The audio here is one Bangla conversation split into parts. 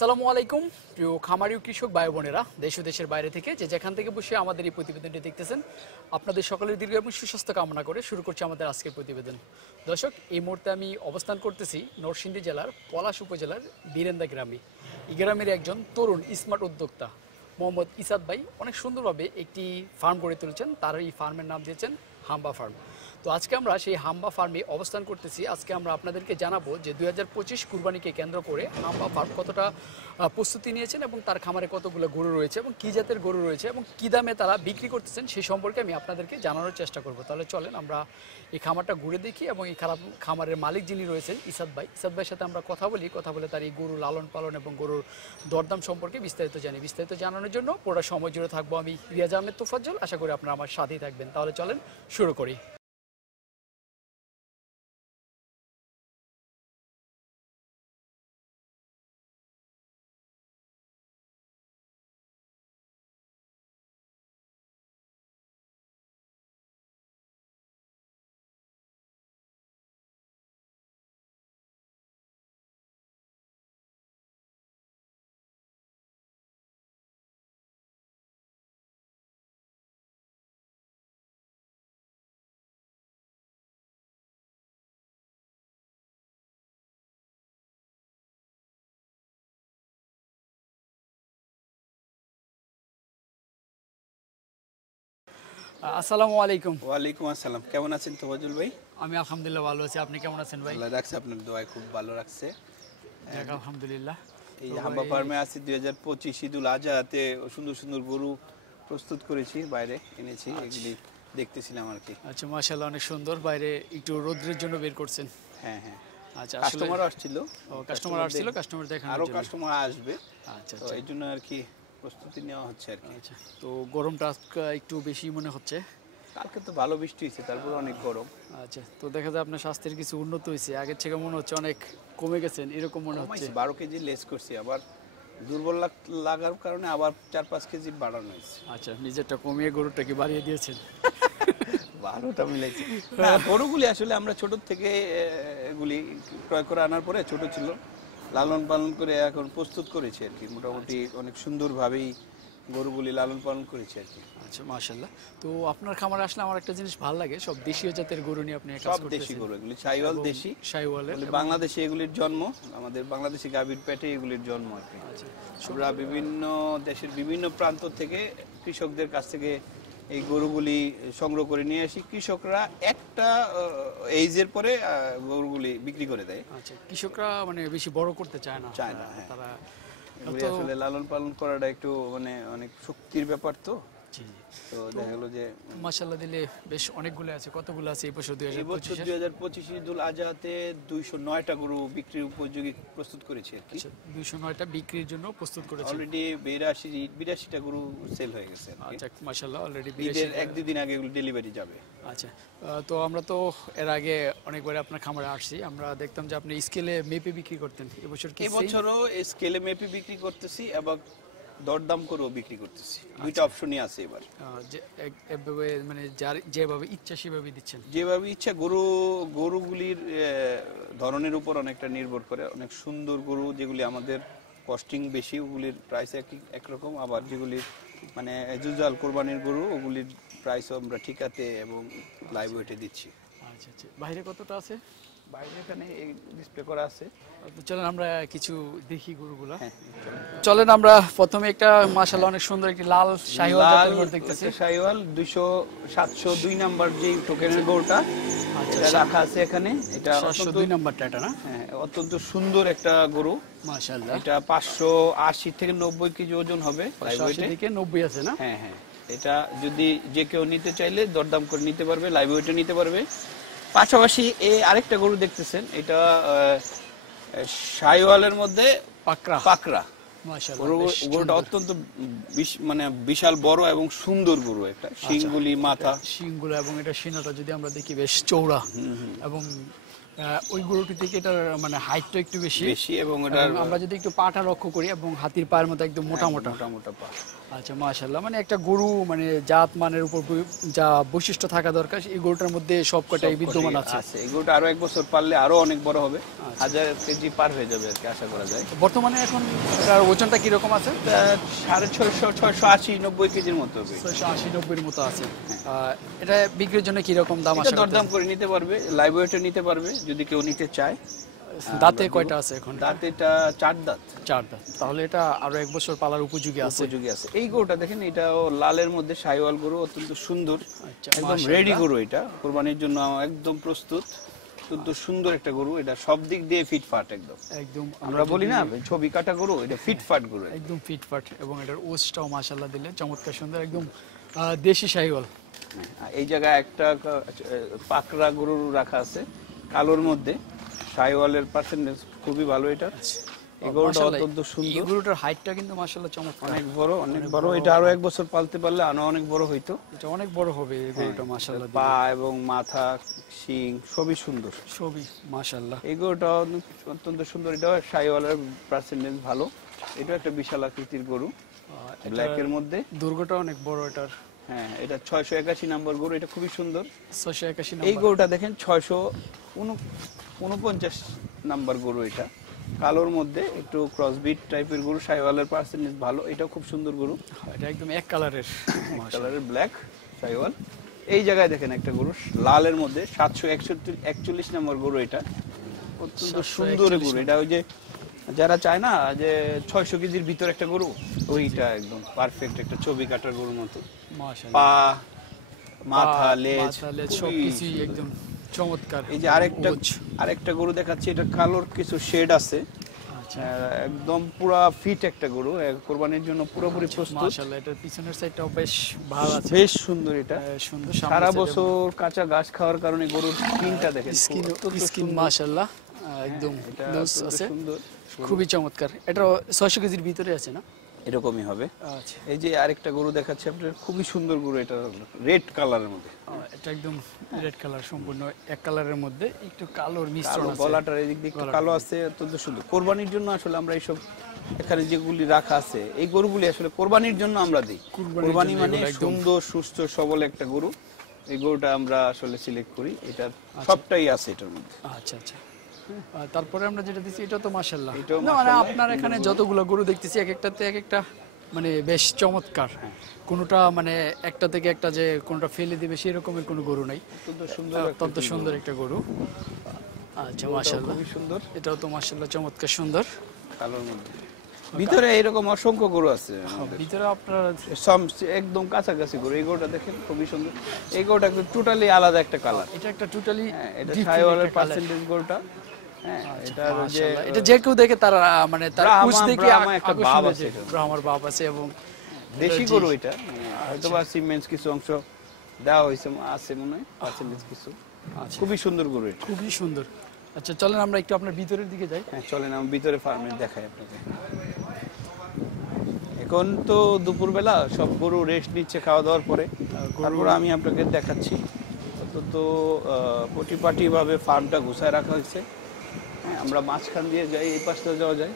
আসসালামু আলাইকুম প্রিয় খামারি ও কৃষক ভাই বোনেরা, দেশ ও দেশের বাইরে থেকে যে যেখান থেকে বসে আমাদের এই প্রতিবেদনটি দেখতেছেন, আপনাদের সকলের দীর্ঘ এবং সুস্বাস্থ্য কামনা করে শুরু করছি আমাদের আজকের প্রতিবেদন। দর্শক, এই মুহূর্তে আমি অবস্থান করতেছি নরসিংদী জেলার পলাশ উপজেলার বীরেন্দা গ্রামে। এই গ্রামের একজন তরুণ স্মার্ট উদ্যোক্তা মোহাম্মদ ইসাদ ভাই অনেক সুন্দরভাবে একটি ফার্ম গড়ে তুলেছেন। তার এই ফার্মের নাম দিয়েছেন হাম্বা ফার্ম। তো আজকে আমরা সেই হাম্বা ফার্মে অবস্থান করতেছি। আজকে আমরা আপনাদেরকে জানাবো যে 2025 কুরবানিকে কেন্দ্র করে হাম্বা ফার্ম কতটা প্রস্তুতি নিয়েছেন এবং তার খামারে কতগুলো গরু রয়েছে এবং কী জাতের গরু রয়েছে এবং কী দামে তারা বিক্রি করতেছেন সেই সম্পর্কে আমি আপনাদেরকে জানানোর চেষ্টা করব। তাহলে চলেন আমরা এই খামারটা ঘুরে দেখি এবং এই খামারের মালিক যিনি রয়েছেন ইসাদ ভাইয়ের সাথে আমরা কথা বলে তার এই গরু লালন পালন এবং গরুর দরদাম সম্পর্কে বিস্তারিত জানানোর জন্য পুরো সময় জুড়ে থাকবো আমি রিয়াজ আহমেদ তোফাজ্জল। আশা করি আপনারা আমার সাথেই থাকবেন। তাহলে চলেন শুরু করি। আসসালামু আলাইকুম। ওয়ালাইকুম আসসালাম। কেমন আছেন তোফাজ্জল ভাই? আমি আলহামদুলিল্লাহ ভালো আছি। আপনি কেমন আছেন ভাই? আল্লাহ রাখছে, আপনার দোয়ায় খুব ভালো রাখছে। আলহামদুলিল্লাহ। এই হাম্বা ফার্মে আছি 2025 ঈদুল আজহাতে সুন্দর সুন্দর গরু প্রস্তুত করেছি, বাইরে এনেছি, এগুলি দেখতেছিলাম আর কি। আচ্ছা, মাশাআল্লাহ, অনেক সুন্দর। বাইরে একটু রোদ্রের জন্য বের করছেন? হ্যাঁ হ্যাঁ। আচ্ছা, কাস্টমার আসছিল, কাস্টমার দেখানোর আরো জন্য। কাস্টমার আসবে। আচ্ছা তো এই জন্য আর কি প্রস্তুতি নেওয়া হচ্ছে আর কি। আচ্ছা, তো গরমটা একটু বেশি মনে হচ্ছে। কালকে তো ভালো বৃষ্টি হয়েছে, তারপর অনেক গরম। আচ্ছা, তো দেখা যায় আপনার স্বাস্থ্যের কিছু উন্নত হয়েছে, আগের থেকে মনে হচ্ছে অনেক কমে গেছেন, এরকম মনে হচ্ছে। 12 কেজি লেস করছি, আবার দুর্বল লাগার কারণে আবার 4-5 কেজি বাড়ানো হয়েছে। আচ্ছা, নিজেরটা কমিয়ে গরুটাকে বাড়িয়ে দিয়েছেন। 12টা মিলাইছি। না, গরুগুলি আসলে আমরা ছোট থেকে এগুলি ক্রয় করে আনার পরে ছোট ছিল, লালন পালন করে এখন প্রস্তুত করেছি আর কি। মোটামুটি অনেক সুন্দরভাবেই গরুগুলি লালন পালন করেছি আর কি। আচ্ছা, মাশাআল্লাহ। তো আপনার খামারে আসলে আমার একটা জিনিস ভালো লাগে, সব দেশীয় জাতের গরু নিয়ে আপনি কাজ সব করতেছেন। দেশি গরু, এগুলি শাহিওয়াল দেশি। শাহিওয়ালের বাংলাদেশে এগুলির জন্ম, আমাদের বাংলাদেশি গাভীর পেটে এগুলির জন্ম আর কি। আমরা বিভিন্ন দেশের বিভিন্ন প্রান্ত থেকে কৃষকদের কাছ থেকে এই গরুগুলি সংগ্রহ করে নিয়ে আসি। কৃষকরা একটা এইজের পরে গরুগুলি বিক্রি করে দেয়। আচ্ছা, কৃষকরা মানে বেশি বড় করতে চায় না। হ্যাঁ। তারা এগুলি আসলে লালন পালন করাটা একটু মানে অনেক শক্তির ব্যাপার, তো জি তো দেখা গেল যে মাশাআল্লাহ দিলে বেশ অনেকগুলো আছে। কতগুলো আছে এই বছর? 2025 ঈদুল আজহাতে 209টা গরু বিক্রির উপযোগী প্রস্তুত করেছি আর কি। 209টা বিক্রির জন্য প্রস্তুত করেছি। অলরেডি 82টা গরু সেল হয়ে গেছে। আচ্ছা, মাশাআল্লাহ, অলরেডি ঈদের 1-2 দিন আগে এগুলো ডেলিভারি যাবে। আচ্ছা, তো আমরা তো এর আগে অনেকবার আপনার খামারে আসছি, আমরা দেখতাম যে আপনি স্কেলে মেপে বিক্রি করতেন। এবছর কি? এবছরও স্কেলে মেপে বিক্রি করতেছি এবং দরদাম করেও বিক্রি করতেছি। দুইটা অপশনই আছে এবার। মানে যেভাবে ইচ্ছা সেভাবে দিচ্ছেন? যেভাবে ইচ্ছা। গরুগুলির ধরনের উপর অনেকটা নির্ভর করে। অনেক সুন্দর গরু যেগুলি আমাদের কস্টিং বেশি, ওগুলির প্রাইস একরকম, আবার যেগুলির মানে জুজাল কোরবানির গরু, ওগুলির প্রাইসও আমরা ঠিকাতে এবং লাইভ ওয়েটে দিচ্ছি। আচ্ছা আচ্ছা, বাইরে কতটা আছে? বাইরে এখানে ডিসপ্লে করা আছে। চলেন আমরা কিছু দেখি গরুগুলা। চলেন আমরা প্রথমে একটা মাশাআল্লাহ অনেক সুন্দর একটি লাল শাহিওয়াল জাতের গরু দেখতেছি। শাহিওয়াল 702 নাম্বার যেই টোকেনের গরুটা এটা রাখা আছে এখানে। এটা 702 নাম্বারটা, এটা না? হ্যাঁ, অত্যন্ত সুন্দর একটা গরু মাশাআল্লাহ। এটা 580 থেকে 90 কেজি ওজন হবে। 580 থেকে 90 আছে না? হ্যাঁ হ্যাঁ। এটা যদি যে কেউ নিতে চাইলে দরদাম করে নিতে পারবে, লাইভ ওয়েটে নিতে পারবে। পাশাপাশি আরেকটা গরু দেখতেছেন, এটা শাহিওয়ালের মধ্যে পাকড়া। গরুটা অত্যন্ত মানে বিশাল বড় এবং সুন্দর গরু। একটা শিংগুলি, মাথা শিংগুলো এবং এটা সিনাটা যদি আমরা দেখি বেশ চওড়া, এবং ওই গরুটি থেকে এটার মানে হাইটটা একটু বেশি, এবং এটা আমরা যদি একটু পাটা লক্ষ্য করি এবং হাতির পায়ের মতো একদম মোটা মোটা মোটা পা। আচ্ছা মাশাআল্লাহ, মানে একটা গরু মানে জাত মানের উপর যা বৈশিষ্ট্য থাকা দরকার এই গরুটার মধ্যে সবকটাই বিদ্যমান আছে। এই গরুটা আরো 1 বছর পারলে আরো অনেক বড় হবে, 1000 কেজি পার হয়ে যাবে আর কি আশা করা যায়। বর্তমানে এখন এটার ওজনটা কিরকম আছে? 650 680 90 কেজির মতো হবে। 680-90 মতো আছে। এটা বিক্রির জন্য কিরকম দাম এটা আশা করতেছেন? দরদাম করে নিতে পারবে, লাইভ ওয়েটে নিতে পারবে যদি কেউ নিতে চায়। দাঁতে কয়টা আছে এখন? দাঁত এটা 4 দাঁত। 4 দাঁত, তাহলে এটা আরো 1 বছর পালার উপযোগী আছে। উপযোগী আছে। এই গরুটা দেখেন, এটাও লালের মধ্যে শাহিওয়াল গরু, অত্যন্ত সুন্দর, আচ্ছা, একদম রেডি গরু। এটা কুরবানির জন্য একদম প্রস্তুত, অত্যন্ত সুন্দর একটা গরু। এটা সব দিক দিয়ে ফিটফাট একদম। একদম আমরা বলি না ছবি কাটা গরু, এটা ফিটফাট গরু। একদম ফিটফাট, এবং এটার ওজটাও মাশাআল্লাহ দিলে চমৎকার সুন্দর, একদম দেশি শাহিওয়াল। এই জায়গায় একটা পাকড়া গরু রাখা আছে কালোর মধ্যে, শাহিওয়ালের পার্সেন্টেজ খুবই ভালো। এটা এই গরুটা অত্যন্ত সুন্দর। এই গরুটার হাইটটা কিন্তু মাশাআল্লাহ চমৎকার, অনেক বড়, অনেক বড়। এটা আরো 1 বছর পালতে পারলে আরো অনেক বড় হইতো। এটা অনেক বড় হবে এই গরুটা মাশাআল্লাহ। পা এবং মাথা, শিং সবই সুন্দর, সবই মাশাআল্লাহ। এই গরুটা অত্যন্ত সুন্দর। এটা শাহিওয়ালের পার্সেন্টেজ ভালো। এটা একটা বিশাল আকৃতির গরু, ব্ল্যাকের মধ্যে। দুর্গটা অনেক বড় এটার। হ্যাঁ, এটা 681 নম্বর গরু। এটা খুবই সুন্দর। 681 এই নম্বর। গরুটা দেখেন 649 নাম্বার গরু। এটা কালোর মধ্যে একটু ক্রসবিট টাইপের গরু, শাহিওয়ালের পার্সেন্টেজ ভালো। এটাও খুব সুন্দর গরু, এটা একদম এক কালারের, কালারের ব্ল্যাক শাহিওয়াল। এই জায়গায় দেখেন একটা গরু লালের মধ্যে 741 নম্বর গরু। এটা অত্যন্ত সুন্দর গরু। এটা ওই যে যারা চায় না যে 600 কেজির ভিতর একটা গরু, ওইটা একদম পারফেক্ট একটা ছবি কাটার গরুর মতো। মাশাআল্লাহ, পা, মাথা, লেজ সবকিছুই একদম চমৎকার। এই যে আরেকটা গরু দেখাচ্ছি, এটা কালোর কিছু শেড আছে। আচ্ছা, একদম পুরা ফিট একটা গরু, কুরবানির জন্য পুরোপুরি প্রস্তুত। মাশাআল্লাহ, এটার পিছনের সাইডটাও বেশ ভালো আছে, বেশ সুন্দর। এটা সুন্দর। সারা বছর কাঁচা ঘাস খাওয়ার কারণে গরুর স্কিনটা দেখেন, স্কিন মাশাআল্লাহ একদম লুজ আছে, সুন্দর, খুবই চমৎকার। এটা 600 কেজির ভিতরে আছে না? এরকমই হবে। আচ্ছা, এই যে আরেকটা গরু দেখাচ্ছি আপনার, খুবই সুন্দর গরু। এটা রেড কালারের মধ্যে, এটা একদম রেড কালার, সম্পূর্ণ এক কালারের মধ্যে একটু কালোর মিশ্রণ আছে। গলাটার এদিক দিয়ে একটু কালো আছে, অত্যন্ত সুন্দর। কোরবানির জন্য আসলে আমরা এইসব এখানে যেগুলি রাখা আছে, এই গরুগুলি আসলে কোরবানির জন্য আমরা দিই। কোরবানি মানে সুন্দর সুস্থ সবল একটা গরু, এই গরুটা আমরা আসলে সিলেক্ট করি। এটা সবটাই আছে এটার মধ্যে। আচ্ছা আচ্ছা, তারপরে আমরা যেটা দিচ্ছি এটা তো মাশাআল্লাহ। এটাও না মানে আপনার এখানে যতগুলো গরু দেখতেছি এক একটাতে এক একটা মানে বেশ চমৎকার। কোনোটা মানে একটা থেকে একটা যে কোনোটা ফেলে দিবে সেরকমের কোনো গরু নাই, অত্যন্ত সুন্দর, অত্যন্ত সুন্দর একটা গরু। আচ্ছা মাশাআল্লাহ, খুবই সুন্দর। এটাও তো মাশাআল্লাহ চমৎকার সুন্দর। কালোর মধ্যে ভিতরে এরকম অসংখ্য গরু আছে। ভিতরে আপনার একদম কাছাকাছি গরু। এই গরুটা দেখেন খুবই সুন্দর। এই গরুটা টোটালি আলাদা একটা কালার। এটা একটা টোটালি এটা শাহিওয়ালের পার্সেন্টেজ গরুটা। হ্যাঁ, এটা যে এটা যে কেউ দেখে তার মানে তার কুচ দেখে একটা ভাব আছে, ব্রাহ্মার ভাব আছে। এবং দেশি গরু এটা, হয়তো বা সিমেন্টস কিছু অংশ দেওয়া হয়েছে আছে মনে হয়, পার্সেন্টেজ কিছু। খুবই সুন্দর গরু এটা, খুবই সুন্দর। আচ্ছা চলেন আমরা একটু আপনার ভিতরের দিকে যাই। হ্যাঁ চলেন, আমি ভিতরে ফার্মে দেখাই আপনাকে। এখন তো দুপুরবেলা সব গরু রেস্ট নিচ্ছে খাওয়া দাওয়ার পরে, তারপর আমি আপনাকে দেখাচ্ছি। তো পরিপাটি ভাবে ফার্মটা গুছায় রাখা হয়েছে। আমরা মাঝখান দিয়ে যাই, এই পাশটা যাওয়া যায়।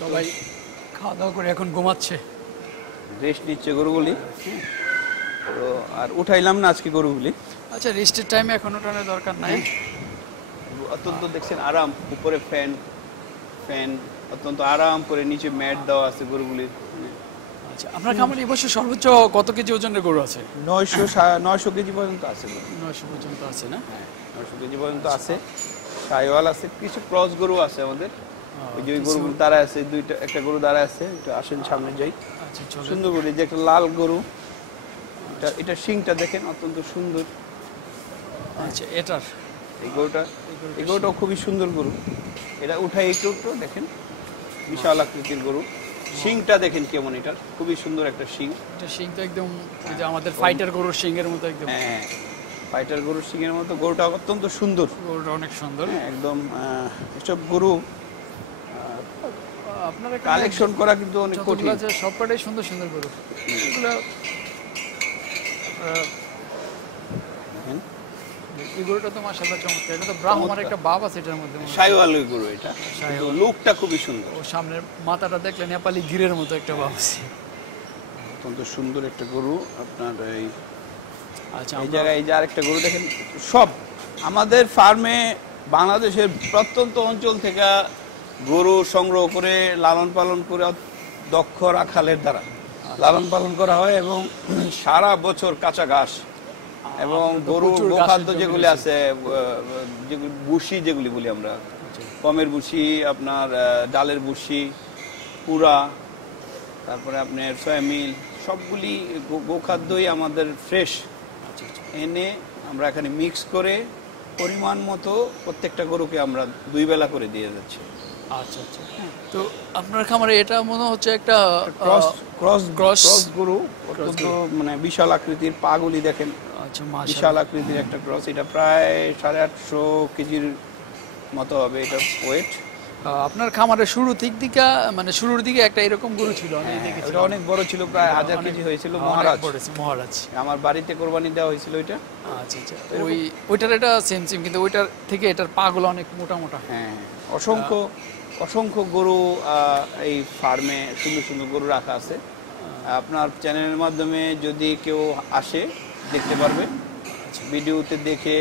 সবাই খাওয়া দাওয়া করে এখন ঘুমাচ্ছে, রেস্ট নিচ্ছে গরুগুলি। তো আর উঠাইলাম না আজকে গরুগুলি। আচ্ছা, রেস্টের টাইমে এখন ওঠানোর দরকার নাই। অত্যন্ত দেখছেন আরাম, উপরে ফ্যান অত্যন্ত আরাম করে, নিচে ম্যাট দেওয়া আছে গরুগুলির। আচ্ছা, আপনার খামারে এবছর সর্বোচ্চ কত কেজি ওজনের গরু আছে? 900 কেজি পর্যন্ত আছে। 900 পর্যন্ত আছে না? হ্যাঁ, 900 কেজি পর্যন্ত আছে। শাহিওয়াল আছে, কিছু ক্রস গরু আছে আমাদের। ওই যে গরুগুলো দাঁড়ায় আছে, একটা গরু দাঁড়ায় আছে। একটু আসেন সামনে যাই। আচ্ছা, সুন্দর গরু, যে একটা লাল গরু। এটা শিংটা দেখেন, অত্যন্ত সুন্দর। আচ্ছা, এটার এই গরুটাও খুবই সুন্দর গরু। এটা উঠাই একটু দেখেন, বিশাল আকৃতির গরু। শিংটা দেখেন কেমন, এটা খুবই সুন্দর একটা শিং। এটা শিং তো একদম ওই যে আমাদের ফাইটার গরুর শিংয়ের মতো একদম। হ্যাঁ, ফাইটার গরুর শিংয়ের মতো। গরুটা অত্যন্ত সুন্দর, গরুটা অনেক সুন্দর একদম। এসব গরু আপনারা কালেকশন করা কিন্তু অনেক কঠিন। সবকটাই সুন্দর সুন্দর গরু। এগুলো এই গরুটা তো মাশাআল্লাহ চমৎকার। এটা তো ব্রাহ্মণের একটা ভাব আছে এটার মধ্যে মনে হয়। শাহিওয়ালের গরু এটা, লুকটা খুবই সুন্দর, ও সামনের মাথাটা দেখলে নেপালি গিরের মতো একটা ভাব আছে। অত্যন্ত সুন্দর একটা গরু। আপনার এই আচ্ছা, এই জায়গায় এই যে আরেকটা গরু দেখেন, সব আমাদের ফার্মে বাংলাদেশের প্রত্যন্ত অঞ্চল থেকে গরু সংগ্রহ করে লালন পালন করে দক্ষ রাখালের দ্বারা লালন পালন করা হয় এবং সারা বছর কাঁচা ঘাস এবং গরু গোখাদ্য যেগুলি আছে, যেগুলি ভুসি যেগুলি বলি আমরা, গমের ভুসি, আপনার ডালের ভুসি, পুরা, তারপরে আপনার সয়ামিল, সবগুলি গোখাদ্যই আমাদের ফ্রেশ এনে আমরা এখানে মিক্স করে পরিমাণ মতো প্রত্যেকটা গরুকে আমরা 2 বেলা করে দিয়ে যাচ্ছি। আচ্ছা আচ্ছা। তো আপনার খামারে এটা মনে হচ্ছে একটা ক্রস গরু, অত্যন্ত মানে বিশাল আকৃতির, পাগুলি দেখেন, আচ্ছা বিশাল আকৃতির একটা ক্রস। এটা প্রায় 850 কেজির মতো হবে এটা ওয়েট। আপনার খামারের শুরুর দিকে একটা এরকম গরু ছিল, আমি দেখেছি। এটা অনেক বড় ছিল, প্রায় 1000 কেজি হয়েছিল। মহারাজ আমার বাড়িতে কোরবানি দেওয়া হয়েছিল এটা। আচ্ছা আচ্ছা। ওইটার এটা সেম কিন্তু ওইটার থেকে এটার পাগুলো অনেক মোটা মোটা। হ্যাঁ, অসংখ্য গরু এই ফার্মে, সুন্দর সুন্দর গরু রাখা আছে। আপনার চ্যানেলের মাধ্যমে যদি কেউ আসে দেখতে পারবে, ভিডিওতে দেখে,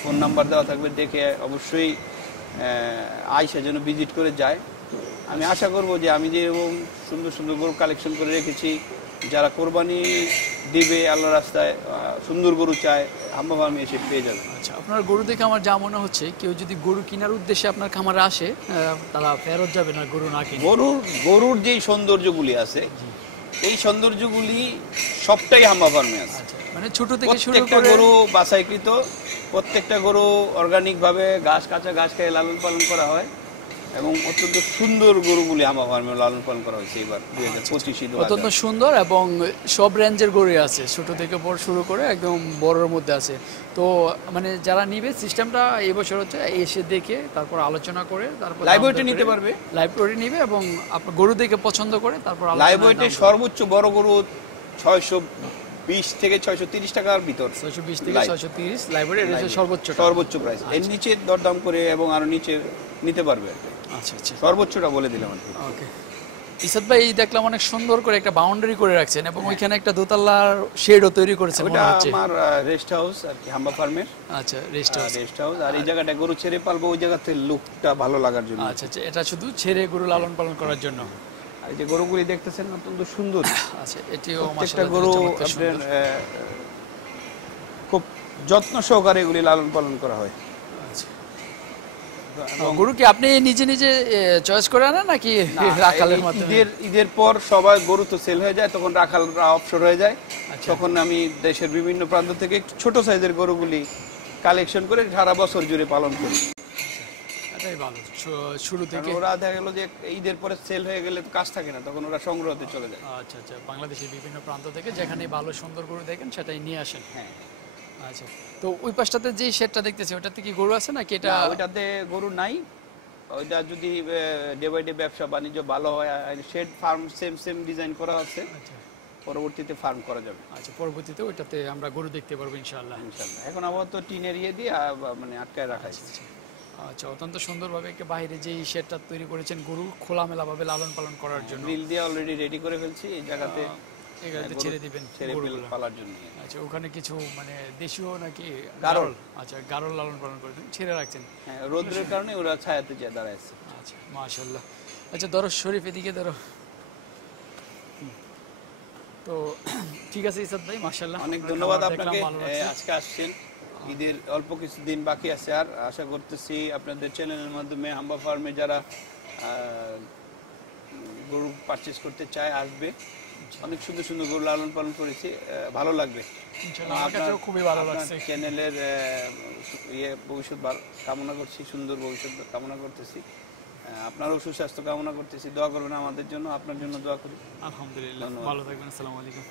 ফোন নাম্বার দেওয়া থাকবে, দেখে অবশ্যই আইসা যেন ভিজিট করে যায়। আমি আশা করব যে আমি যে এবং সুন্দর সুন্দর গরু কালেকশন করে রেখেছি, যারা কোরবানি দিবে আল্লাহ রাস্তায়, সুন্দর গরু চায়, হাম্বা ফার্মে এসে পেয়ে যাবে। আচ্ছা, আপনার গরু দেখে আমার যা মনে হচ্ছে, কেউ যদি গরু কেনার উদ্দেশ্যে আপনার খামারে আসে, তারা ফেরত যাবে না গরু না কিনে। গরুর যেই সৌন্দর্যগুলি আছে, এই সৌন্দর্যগুলি সবটাই হাম্বা ফার্মে আছে। মানে ছোট থেকে শুরু প্রত্যেকটা করে গরু বাছাইকৃত, প্রত্যেকটা গরু অর্গানিক ভাবে কাঁচা ঘাস খেয়ে লালন পালন করা হয় এবং অত্যন্ত সুন্দর গরুগুলি হাম্বা ফার্মে লালন পালন করা হয়েছে এবার 2025। অত্যন্ত সুন্দর এবং সব রেঞ্জের গরু আছে, ছোট থেকে বড় শুরু করে একদম বড়র মধ্যে আছে। তো মানে যারা নিবে, সিস্টেমটা এই বছর হচ্ছে এসে দেখে তারপর আলোচনা করে তারপর লাইভ ওয়েটে নিতে পারবে, লাইভ ওয়েটে নিবে এবং আপনার গরু দেখে পছন্দ করে তারপর লাইভ ওয়েটে সর্বোচ্চ বড় গরু 620 থেকে 630 টাকার ভিতর, 620 থেকে 630 লাইভ ওয়েট এর সর্বোচ্চ প্রাইস। এর নিচে দরদাম করে এবং আরো নিচে নিতে পারবে। আচ্ছা আচ্ছা, সর্বোচ্চটা বলে দিলাম। ওকে। ইসাদ ভাই, দেখলাম অনেক সুন্দর করে একটা বাউন্ডারি করে রাখছেন এবং ওইখানে একটা দোতলার শেডও তৈরি করেছেন মনে হচ্ছে। আমার রেস্ট হাউস আর কি, হাম্বা ফার্মের। আচ্ছা, রেস্ট হাউস। আর এই জায়গাটা গরু ছেড়ে পালবো, ওই জায়গাতে লুকটা ভালো লাগার জন্য। আচ্ছা আচ্ছা, এটা শুধু ছেড়ে গরু লালন পালন করার জন্য। আর এই যে গরুগুলি দেখতেছেন অত্যন্ত সুন্দর। আচ্ছা, এটিও প্রত্যেকটা গরু আপনার খুব যত্ন সহকারে এগুলি লালন পালন করা হয়। গরু কি আপনি নিজে নিজে চয়েস করে আনেন নাকি রাখালের মাধ্যমে? ঈদের পর সবাই গরু তো সেল হয়ে যায়, তখন রাখালরা অবসর হয়ে যায়। তখন আমি দেশের বিভিন্ন প্রান্ত থেকে ছোট সাইজের গরুগুলি কালেকশন করে সারা বছর জুড়ে পালন করি। এটাই ভালো, শুরু থেকে। ওরা দেখা গেল যে ঈদের পরে সেল হয়ে গেলে কাজ থাকে না, তখন ওরা সংগ্রহতে চলে যায়। আচ্ছা আচ্ছা, বাংলাদেশের বিভিন্ন প্রান্ত থেকে যেখানে ভালো সুন্দর গরু দেখেন সেটাই নিয়ে আসেন। হ্যাঁ। আচ্ছা, তো ওই পাশটাতে যে শেডটা দেখতেছি, ওটাতে কি গরু আছে নাকি? এটা ওইটাতে গরু নাই। ওইটা যদি ডে বাই ডে ব্যবসা বাণিজ্য ভালো হয়, শেড ফার্ম সেম ডিজাইন করা আছে। আচ্ছা, পরবর্তীতে ফার্ম করা যাবে। আচ্ছা, পরবর্তীতে ওইটাতে আমরা গরু দেখতে পারবো ইনশাআল্লাহ। এখন আপাতত টিনের দিয়ে মানে আটকায় রাখা আছে। আচ্ছা, অত্যন্ত সুন্দরভাবে একটা বাইরে যে শেডটা তৈরি করেছেন গরু খোলামেলা ভাবে লালন পালন করার জন্য। গ্রিল দিয়ে অলরেডি রেডি করে ফেলছি, এই জায়গাতে ছেড়ে দিবেন গরুগুলো পালার জন্য। আচ্ছা, ওখানে কিছু মানে দেশীয় নাকি গারল? আচ্ছা, গারল লালন পালন করে ছেড়ে রাখছেন। হ্যাঁ, রোদ্রের কারণে ওরা ছায়াতে দাঁড়ায় আছে। আচ্ছা, মাশাআল্লাহ। আচ্ছা, ধরো শরীফ, এদিকে ধরো। তো ঠিক আছে ইসাদ ভাই, মাশাআল্লাহ, অনেক ধন্যবাদ আপনাকে। আজকে আসছেন, ঈদের অল্প কিছুদিন বাকি আছে, আর আশা করতেছি আপনাদের চ্যানেলের মাধ্যমে হাম্বা ফার্মে যারা গরু পারচেজ করতে চায় আসবে। অনেক সুন্দর সুন্দর গরু লালন পালন করেছি, ভালো লাগবে ইনশাআল্লাহ। আমার কাছেও খুবই ভালো লাগছে। চ্যানেলের ভবিষ্যৎ কামনা করছি, সুন্দর ভবিষ্যৎ কামনা করতেছি। আপনারও সুস্বাস্থ্য কামনা করতেছি। দোয়া করবেন আমাদের জন্য, আপনার জন্য দোয়া করি। আলহামদুলিল্লাহ, ভালো থাকবেন। আসসালামু আলাইকুম।